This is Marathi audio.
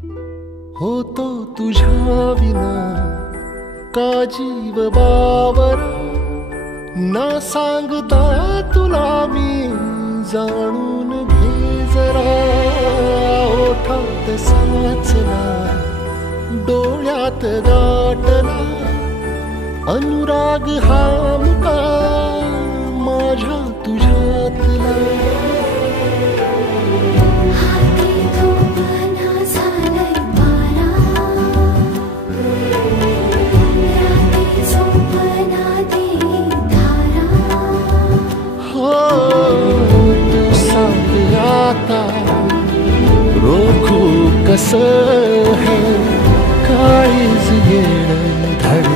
होतो तुझ्या विना का जीव बावर, ना सांगता तुला मी जाणून घे जरा. ओठात साचला, डोळ्यात दाटला अनुराग हा मुका माझ्या तुझ्यातला. तू सांग आता रोखू कसं है काळीज येणं धड